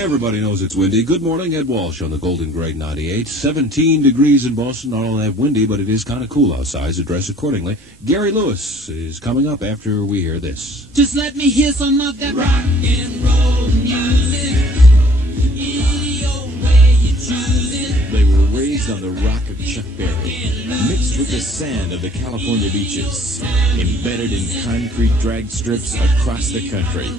Everybody knows it's windy. Good morning, Ed Walsh on the Golden Grade 98. 17 degrees in Boston. Not all that windy, but it is kind of cool outside, so dress accordingly. Gary Lewis is coming up after we hear this. Just let me hear some of that rock and roll music. Any old way you choose it. They were raised on the rock of Chuck Berry, mixed with the sand of the California beaches, embedded in concrete drag strips across the country.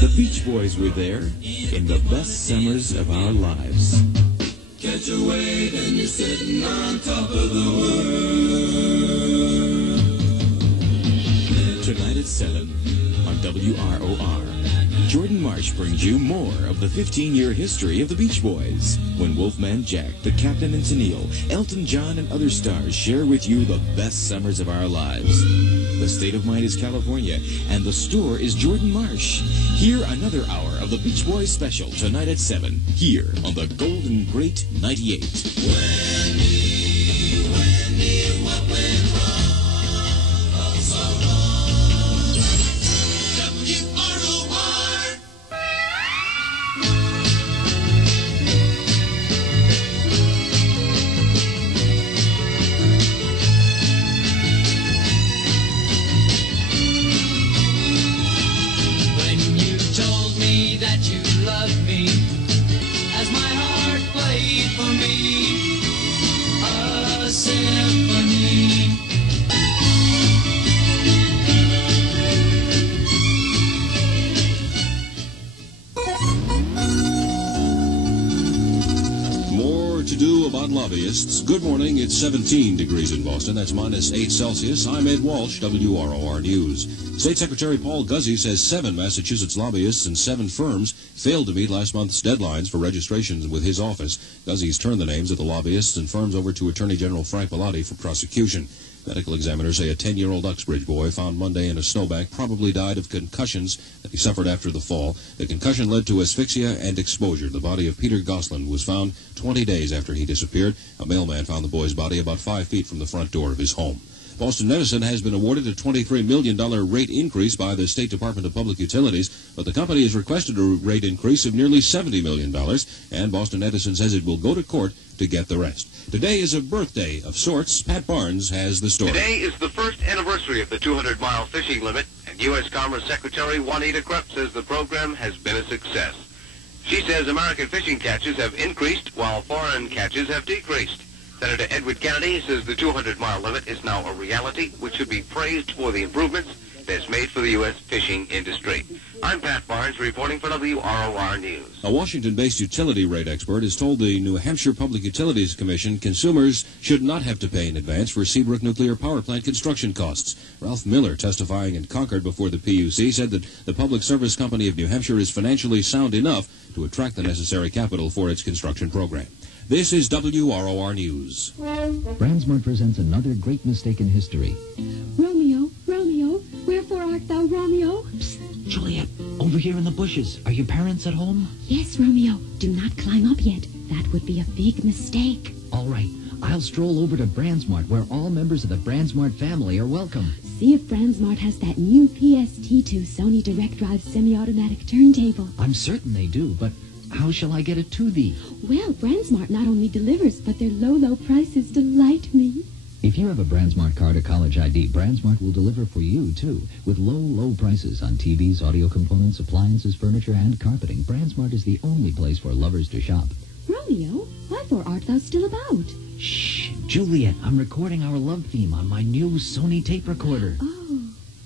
The Beach Boys were there in the best summers of our lives. Catch a wave and you're sitting on top of the world. Tonight at 7 on WROR. Jordan Marsh brings you more of the 15-year history of the Beach Boys. When Wolfman Jack, the Captain and Tennille, Elton John, and other stars share with you the best summers of our lives. The state of mind is California, and the store is Jordan Marsh. Hear another hour of the Beach Boys special tonight at 7, here on the Golden Great 98. What went wrong so long? WROR. When you told me that you loved me, as my heart played for me a symphony. More to do about lobbyists. Good morning. It's 17 degrees in Boston. That's minus 8 Celsius. I'm Ed Walsh, WROR News. State Secretary Paul Guzzi says 7 Massachusetts lobbyists and 7 firms failed to meet last month's deadlines for registrations with his office. Guzzi's turned the names of the lobbyists and firms over to Attorney General Frank Bellotti for prosecution. Medical examiners say a 10-year-old Uxbridge boy found Monday in a snowbank probably died of concussions that he suffered after the fall. The concussion led to asphyxia and exposure. The body of Peter Gosselin was found 20 days after he disappeared. A mailman found the boy's body about 5 feet from the front door of his home. Boston Edison has been awarded a $23 million rate increase by the State Department of Public Utilities, but the company has requested a rate increase of nearly $70 million, and Boston Edison says it will go to court to get the rest. Today is a birthday of sorts. Pat Barnes has the story. Today is the first anniversary of the 200-mile fishing limit, and U.S. Commerce Secretary Juanita Krupp says the program has been a success. She says American fishing catches have increased while foreign catches have decreased. Senator Edward Kennedy says the 200-mile limit is now a reality, which should be praised for the improvements it has made for the U.S. fishing industry. I'm Pat Barnes reporting for WROR News. A Washington-based utility rate expert has told the New Hampshire Public Utilities Commission consumers should not have to pay in advance for Seabrook Nuclear Power Plant construction costs. Ralph Miller, testifying in Concord before the PUC, said that the Public Service Company of New Hampshire is financially sound enough to attract the necessary capital for its construction program. This is WROR News. Brandsmart presents another great mistake in history. Romeo, Romeo, wherefore art thou, Romeo? Psst, Juliet, over here in the bushes. Are your parents at home? Yes, Romeo. Do not climb up yet. That would be a big mistake. All right. I'll stroll over to Brandsmart, where all members of the Brandsmart family are welcome. See if Brandsmart has that new PST2 Sony Direct Drive semi-automatic turntable. I'm certain they do, but how shall I get it to thee? Well, Brandsmart not only delivers, but their low, low prices delight me. If you have a Brandsmart card or college ID, Brandsmart will deliver for you, too, with low, low prices on TVs, audio components, appliances, furniture, and carpeting. Brandsmart is the only place for lovers to shop. Romeo, wherefore art thou still about? Shh, Juliet, I'm recording our love theme on my new Sony tape recorder. Oh.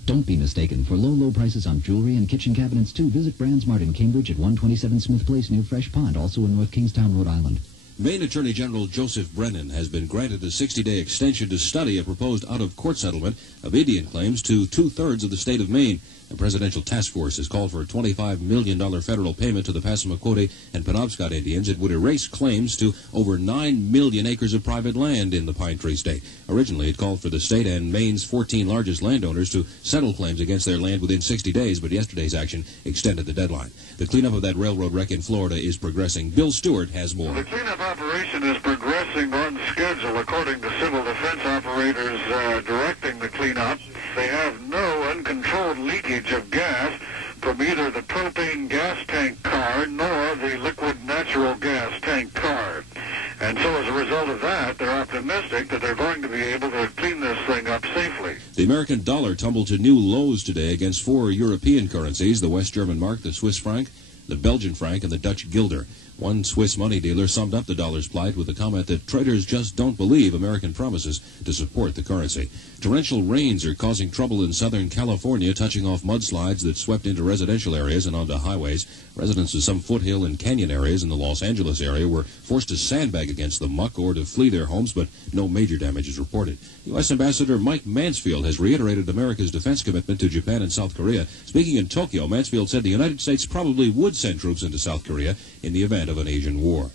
Don't be mistaken. For low, low prices on jewelry and kitchen cabinets, too, visit Brandsmart in Cambridge at 127 Smith Place near Fresh Pond, also in North Kingstown, Rhode Island. Maine Attorney General Joseph Brennan has been granted a 60-day extension to study a proposed out-of-court settlement of Indian claims to two-thirds of the state of Maine. A presidential task force has called for a $25 million federal payment to the Passamaquoddy and Penobscot Indians. It would erase claims to over 9 million acres of private land in the Pine Tree State. Originally, it called for the state and Maine's 14 largest landowners to settle claims against their land within 60 days, but yesterday's action extended the deadline. The cleanup of that railroad wreck in Florida is progressing. Bill Stewart has more. The cleanup operation is progressing on schedule, according to civil defense operators directing the cleanup. They have no uncontrolled leakage of gas from either the propane gas tank car nor the liquid So as a result of that, they're optimistic that they're going to be able to clean this thing up safely. The American dollar tumbled to new lows today against 4 European currencies, the West German mark, the Swiss franc, the Belgian franc, and the Dutch guilder. One Swiss money dealer summed up the dollar's plight with the comment that traders just don't believe American promises to support the currency. Torrential rains are causing trouble in Southern California, touching off mudslides that swept into residential areas and onto highways. Residents of some foothill and canyon areas in the Los Angeles area were forced to sandbag against the muck or to flee their homes, but no major damage is reported. U.S. Ambassador Mike Mansfield has reiterated America's defense commitment to Japan and South Korea. Speaking in Tokyo, Mansfield said the United States probably would send troops into South Korea in the event of an Asian war.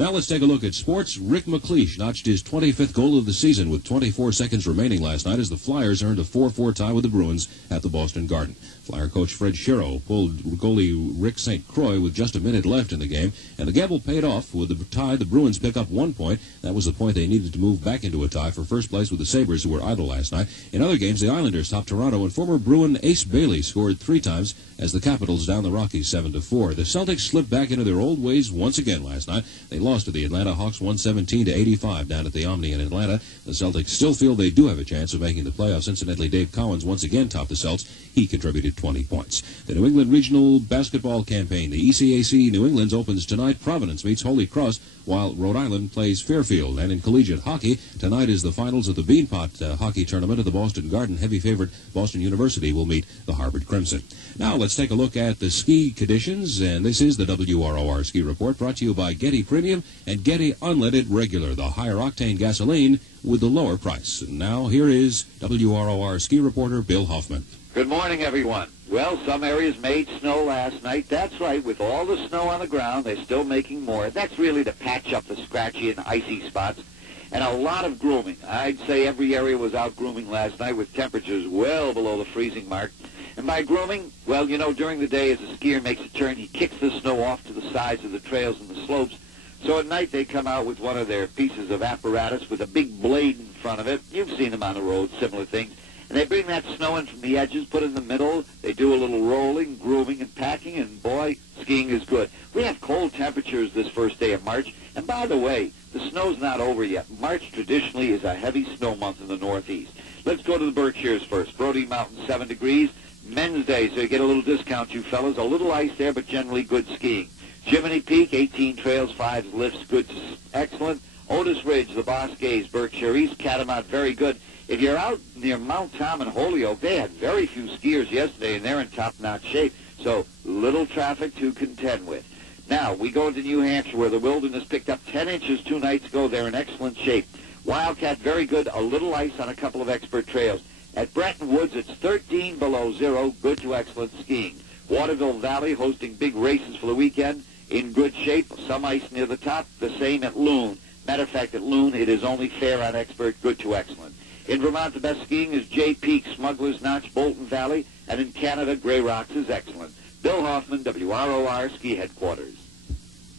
Now let's take a look at sports. Rick McLeish notched his 25th goal of the season with 24 seconds remaining last night as the Flyers earned a 4-4 tie with the Bruins at the Boston Garden. Flyer coach Fred Shero pulled goalie Rick St. Croix with just a minute left in the game, and the gamble paid off. With the tie, the Bruins pick up 1 point. That was the point they needed to move back into a tie for first place with the Sabres, who were idle last night. In other games, the Islanders topped Toronto, and former Bruin Ace Bailey scored 3 times as the Capitals down the Rockies 7-4. The Celtics slipped back into their old ways once again last night. They lost to the Atlanta Hawks 117-85 down at the Omni in Atlanta. The Celtics still feel they do have a chance of making the playoffs. Incidentally, Dave Collins once again topped the Celts. He contributed 20 points. The New England Regional Basketball Campaign. The ECAC New England's opens tonight. Providence meets Holy Cross, while Rhode Island plays Fairfield. And in collegiate hockey, tonight is the finals of the Beanpot hockey tournament at the Boston Garden. Heavy favorite Boston University will meet the Harvard Crimson. Now let's take a look at the ski conditions, and this is the WROR Ski Report, brought to you by Getty Premium and Getty Unleaded Regular, the higher octane gasoline with the lower price. And now here is WROR Ski Reporter Bill Hoffman. Good morning, everyone. Well, some areas made snow last night. That's right. With all the snow on the ground, they're still making more. That's really to patch up the scratchy and icy spots. And a lot of grooming. I'd say every area was out grooming last night with temperatures well below the freezing mark. And by grooming, well, you know, during the day as a skier makes a turn, he kicks the snow off to the sides of the trails and the slopes. So at night they come out with one of their pieces of apparatus with a big blade in front of it. You've seen them on the road, similar things. And they bring that snow in from the edges, put it in the middle. They do a little rolling, grooming, and packing, and boy, skiing is good. We have cold temperatures this first day of March. And by the way, the snow's not over yet. March traditionally is a heavy snow month in the Northeast. Let's go to the Berkshires first. Brody Mountain, 7 degrees. Men's Day, so you get a little discount, you fellas. A little ice there, but generally good skiing. Jiminy Peak, 18 trails, 5 lifts, good to excellent. Otis Ridge, the Bosques, Berkshire East, Catamount, very good. If you're out near Mount Tom and Holyoke, they had very few skiers yesterday, and they're in top-notch shape. So little traffic to contend with. Now, we go into New Hampshire, where the Wilderness picked up 10 inches 2 nights ago. They're in excellent shape. Wildcat, very good. A little ice on a couple of expert trails. At Bretton Woods, it's 13 below zero, good to excellent skiing. Waterville Valley hosting big races for the weekend, in good shape. Some ice near the top, the same at Loon. Matter of fact, at Loon, it is only fair on expert, good to excellent. In Vermont, the best skiing is Jay Peak, Smuggler's Notch, Bolton Valley, and in Canada, Grey Rocks is excellent. Bill Hoffman, WROR Ski Headquarters.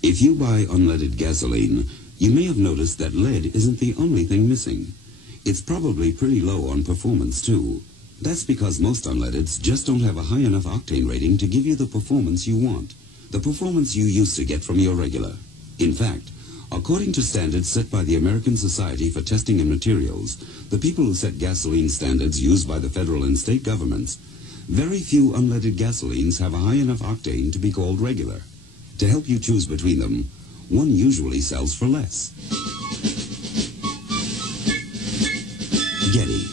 If you buy unleaded gasoline, you may have noticed that lead isn't the only thing missing. It's probably pretty low on performance, too. That's because most unleadeds just don't have a high enough octane rating to give you the performance you want, the performance you used to get from your regular. In fact, according to standards set by the American Society for Testing and Materials, the people who set gasoline standards used by the federal and state governments, very few unleaded gasolines have a high enough octane to be called regular. To help you choose between them, one usually sells for less. Getty.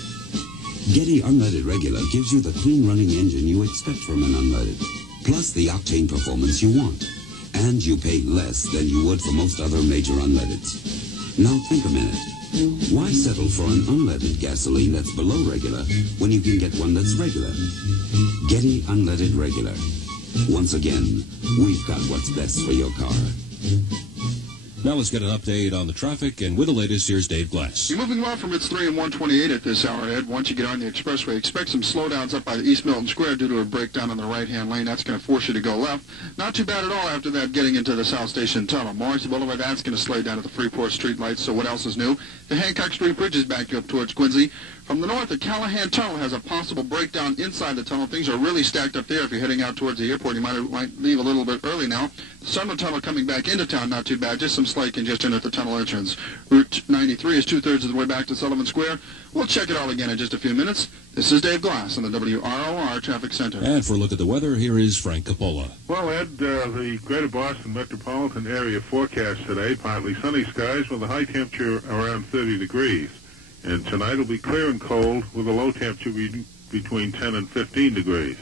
Getty Unleaded Regular gives you the clean-running engine you expect from an unleaded, plus the octane performance you want. And you pay less than you would for most other major unleadeds. Now think a minute. Why settle for an unleaded gasoline that's below regular when you can get one that's regular? Getty Unleaded Regular. Once again, we've got what's best for your car. Now let's get an update on the traffic, and with the latest, here's Dave Glass. You're moving well from Routes 3 and 128 at this hour, Ed. Once you get on the expressway, expect some slowdowns up by the East Milton Square due to a breakdown on the right-hand lane. That's going to force you to go left. Not too bad at all after that getting into the South Station Tunnel. Morrissey Boulevard, that's going to slow down at the Freeport Street lights. So what else is new? The Hancock Street Bridge is back up towards Quincy. From the north, the Callahan Tunnel has a possible breakdown inside the tunnel. Things are really stacked up there. If you're heading out towards the airport, you might leave a little bit early now. The Sumner Tunnel coming back into town, not too bad. Just some Expressway congestion at the tunnel entrance. Route 93 is 2/3 of the way back to Sullivan Square. We'll check it all again in just a few minutes. This is Dave Glass on the WROR Traffic Center. And for a look at the weather, here is Frank Coppola. Well, Ed, the greater Boston metropolitan area forecast today, partly sunny skies with a high temperature around 30 degrees. And tonight will be clear and cold with a low temperature between 10 and 15 degrees.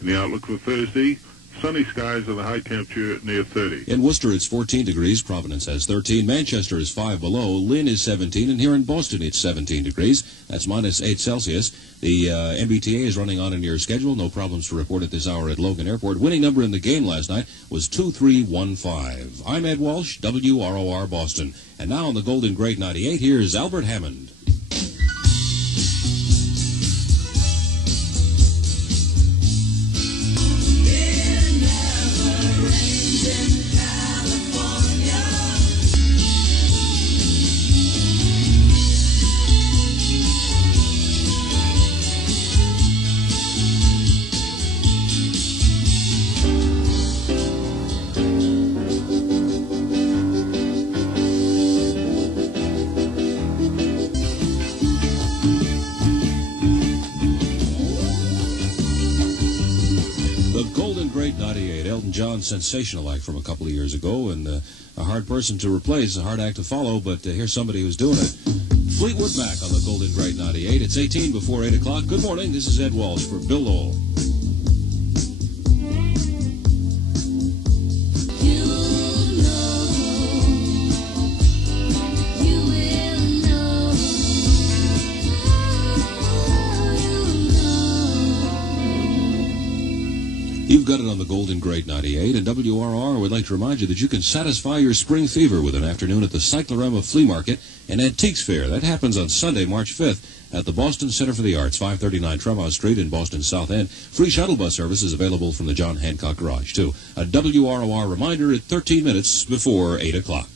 And the outlook for Thursday, sunny skies with a high temperature near 30. In Worcester, it's 14 degrees. Providence has 13. Manchester is 5 below. Lynn is 17. And here in Boston, it's 17 degrees. That's minus 8 Celsius. The MBTA is running on a near schedule. No problems to report at this hour at Logan Airport. Winning number in the game last night was 2315. I'm Ed Walsh, WROR Boston. And now on the Golden Great 98, here's Albert Hammond. John's sensational act from a couple of years ago, and a hard person to replace, a hard act to follow, but here's somebody who's doing it. Fleetwood Mac on the Golden Great 98. It's 18 before 8 o'clock. Good morning. This is Ed Walsh for Bill Lowell. You've got it on the Golden Great 98, and WRR would like to remind you that you can satisfy your spring fever with an afternoon at the Cyclorama Flea Market and Antiques Fair. That happens on Sunday, March 5th at the Boston Center for the Arts, 539 Tremont Street in Boston's South End. Free shuttle bus service is available from the John Hancock Garage, too. A WROR reminder at 13 minutes before 8 o'clock.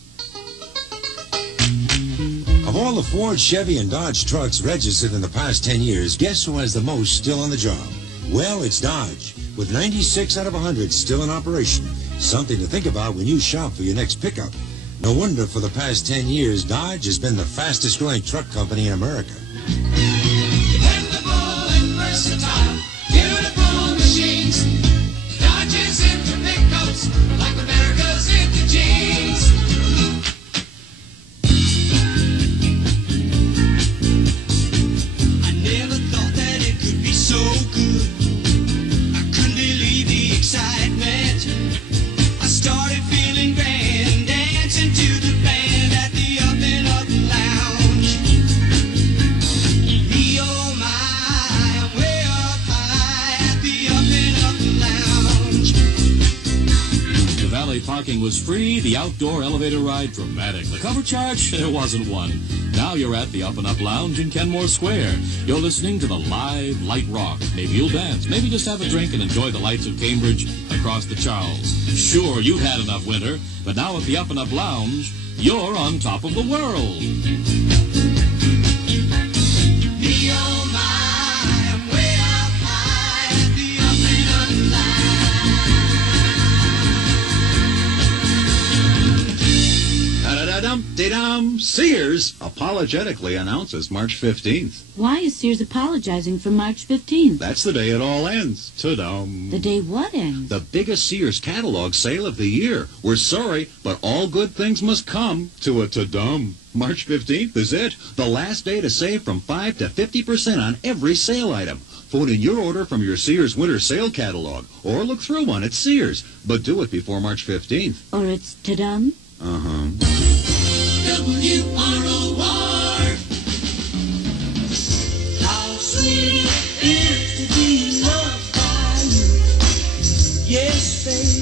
Of all the Ford, Chevy, and Dodge trucks registered in the past 10 years, guess who has the most still on the job? Well, it's Dodge, with 96 out of 100 still in operation. Something to think about when you shop for your next pickup. No wonder for the past 10 years, Dodge has been the fastest growing truck company in America. Dependable and versatile, beautiful machines. Dodge is into pickups like America's into jeans. I never thought that it could be so good. Excitement. I started feeling grand, dancing to the band at the Up and Up Lounge. Me, oh my, I'm way up high at the Up and Up Lounge. The valet parking was free, the outdoor elevator ride dramatic. The cover charge, there wasn't one. Now you're at the Up and Up Lounge in Kenmore Square. You're listening to the live light rock. Maybe you'll dance. Maybe just have a drink and enjoy the lights of Cambridge across the Charles. Sure, you've had enough winter, but now at the Up and Up Lounge, you're on top of the world. Me, oh my, I'm way up high at the Up and Up Lounge. Da-da-dum-de-dum. Sears apologetically announces March 15th. Why is Sears apologizing for March 15th? That's the day it all ends. Ta-dum. The day what ends? The biggest Sears catalog sale of the year. We're sorry, but all good things must come to a ta-dum. March 15th is it. The last day to save from 5 to 50% on every sale item. Phone in your order from your Sears Winter Sale catalog, or look through one at Sears. But do it before March 15th. Or it's ta-dum? Uh-huh. WROR. How sweet it is to be loved by you. Yes, baby.